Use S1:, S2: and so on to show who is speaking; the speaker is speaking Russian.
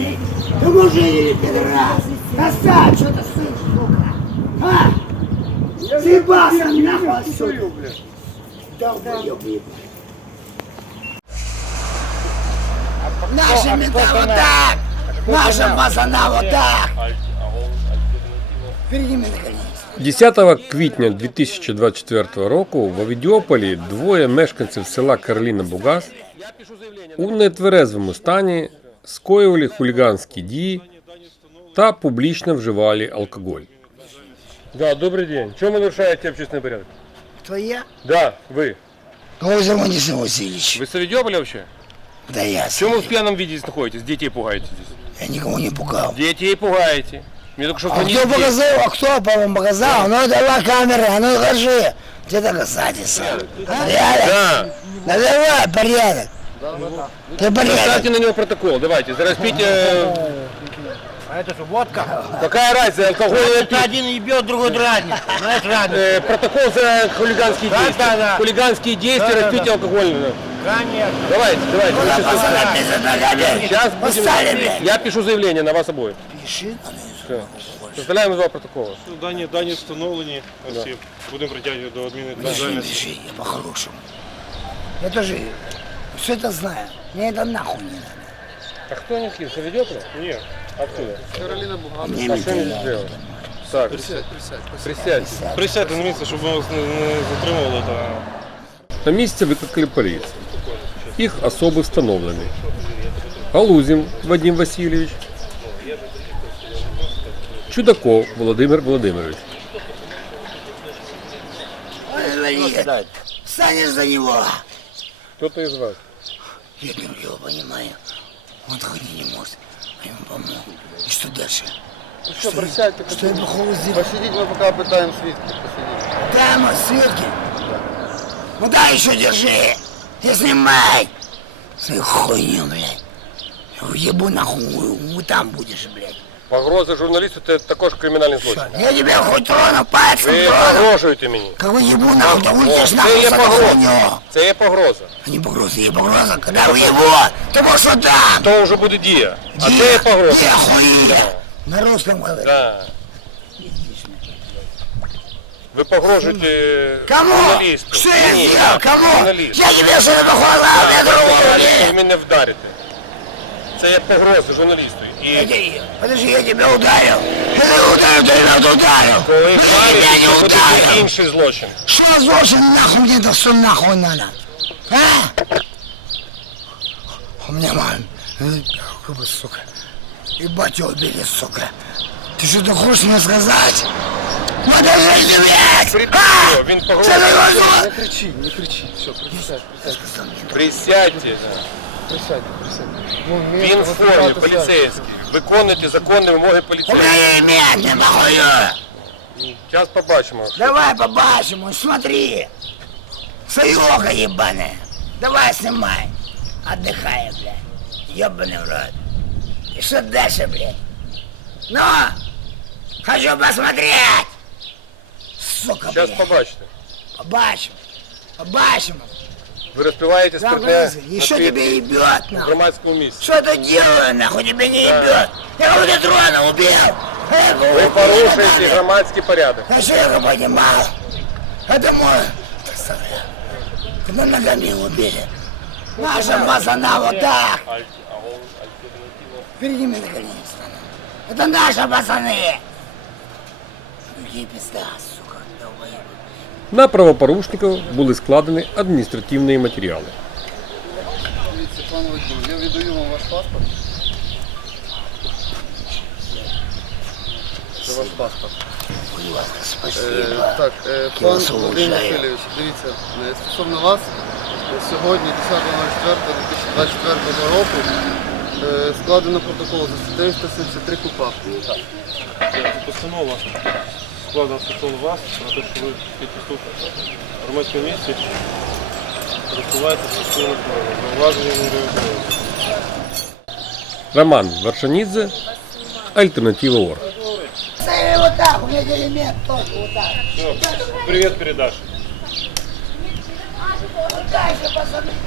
S1: блядь. Ты мужик или пидорас? Достань, что ты слышишь, сука? А? Съебался нахуй отсюда. Долбоёб, блядь. Наши мента вот так! Наши пацана вот так! Впереди меня наконец.
S2: 10 квітня 2024 року в Овідіополі двоє мешканців села Карліна-Бугас у нетверезвому стані скоювали хуліганські дії та публічно вживали алкоголь. Да, добрий день. Чому ви нарушаєте общественний порядок?
S1: Кто я?
S2: Да, ви.
S1: Кого зовут Денис Васильевич?
S2: Ви з Овідіополя вообще?
S1: Да я.
S2: Чому ви в п'яному виде здесь находитесь? Детей пугаете здесь?
S1: Я никого не пугал.
S2: Детей пугаете. Мне только что
S1: А
S2: звонили
S1: кто
S2: дети.
S1: показал? А кто, по-моему, показал? Ну давай камеры, а ну скажи. Где доказательства? Порядок?
S2: Да.
S1: Да давай, порядок. Ты порядок.
S2: Составьте на него протокол, давайте. Зараз пейте...
S3: А это что, водка?
S2: Какая разница, алкоголь или
S3: Это один ебет, другой дразнит. Знаешь, разница?
S2: Протокол за хулиганские
S3: Да,
S2: действия.
S3: да, да.
S2: Хулиганские действия,
S3: Да, да,
S2: распитие алкогольного.
S3: Конечно.
S2: Давайте. вы
S1: Куда
S2: сейчас
S1: посадят
S2: устали.
S1: без ногами?
S2: Сейчас
S1: Устали,
S2: будем...
S1: блядь.
S2: Я пишу заявление на вас обоих.
S1: Пиши.
S2: Все. Составляем два протокола.
S4: Дані встановлені осіб. Будемо притягнути до
S1: Пиши,
S4: адмінвідповідальності.
S1: пиши, я по-хорошему. Я тоже все это знаю. Мне это нахуй не надо.
S2: А кто не кис? Ведет?
S4: Ні.
S2: Откуда?
S1: Мне
S2: А что они
S1: не
S2: сделали? Так, присядьте.
S4: Присядьте на місце, щоб ми вас не затримували.
S2: На місце викликали поліцію. Їх особи встановлені. Галузін Вадим Васильович, Чудаков Володимир Володимирович.
S1: надо. Встанешь за него.
S2: Кто-то из вас.
S1: Я его понимаю. Он ходить не может. А ему помог. И что дальше?
S2: Ну что, присядьте.
S1: Что я плохого сделал?
S5: Посидіть, ми поки питаємо свідки. Посидіть.
S1: Там от Светки. Ну да, еще держи. И снимай. Свою хуйню, блядь. Я уебу нахуй, там будешь, блядь.
S2: Погроза журналісту – це також кримінальний злочин.
S1: Я тебя хоть трону, пальцем
S2: Ви
S1: трону.
S2: погрожуєте мені.
S1: Кого ебу нахуй, ты уйдешь
S2: Це
S1: нахуй
S2: є
S1: за эту
S2: погроза.
S1: хуйню.
S2: Це є погроза.
S1: Не погроза, я погроза, когда уебу, ты что там?
S2: То вже буде дія. А це є погроза.
S1: Я хуя. На русском говорю.
S2: Да. Ви погрожуєте
S1: Кому?
S2: журналісту.
S1: Что я
S2: Ні,
S1: сделал? Кому?
S2: журналісту.
S1: Я тебе что-то похвалил, я другого.
S2: Ви мене вдарите. Це є погроза журналісту. І
S1: Подожди, я тебя ударил. Я тебя ударил, ты меня ударил.
S2: коли
S1: Я тебя не
S2: вдарите, то буде
S1: ударил.
S2: інший злочин.
S1: Что злочин нахуй мне это все нахуй надо? А? У меня мама. Как бы, сука. И батю убили, сука. Ты что-то хочешь мне сказать? Надо жить, блядь!
S2: Прибігло, він
S1: Что
S2: погрожує.
S1: ты говоришь?
S5: Не кричи, не кричи. Все, присядь,
S2: Присядьте.
S5: присядь.
S2: Він в формі поліцейський. Виконуйте законні вимоги
S1: У
S2: поліцейських.
S1: меня имя, не похую.
S2: Зараз побачимо.
S1: Давай побачимо, смотри. Соёка ебаная. Давай снимай. Отдыхай, блядь. Ёбаный в рот. И что дальше, блядь? Ну, хочу посмотреть. Сука,
S2: Зараз
S1: блядь.
S2: побачите.
S1: Побачимо. Побачимо.
S2: Ви розпиваєте спиртне
S1: Заглазы. И что тебе ебет,
S2: в
S1: нахуй?
S2: громадському місці.
S1: Что ты делаешь, нахуй? Тебе не ебет. Я кого-то трона убил.
S2: Ви порушуєте громадський порядок.
S1: А что я его понимал? Это мой. Когда ногами убили. Наша пацана вот так. Впереди меня наконец-то. Это наши пацаны. Какие пизда, сука, долбоебы.
S2: На правопорушників були складені адміністративні матеріали.
S5: Дивіться, пан Вадим, я віддаю вам ваш паспорт. Це ваш паспорт.
S1: Будь ласка, спасибо.
S5: Так,
S1: Я
S5: пан
S1: вас
S5: Вадим
S1: уважаю.
S5: Васильович, дивіться, стосовно вас, сьогодні, 10.04.2024 року, складено протокол за статтею 173 КУПАП.
S4: Постанова складена стосовно вас про те, що ви тут в громадському місці розсуваєтеся своїми зауваженнями не реагуєте.
S2: Роман Варшанідзе, Альтернатива ОРГ.
S1: Ставь вот так, у меня элемент тоже вот так.
S4: Привіт передаш.
S1: Вот так же, пацаны.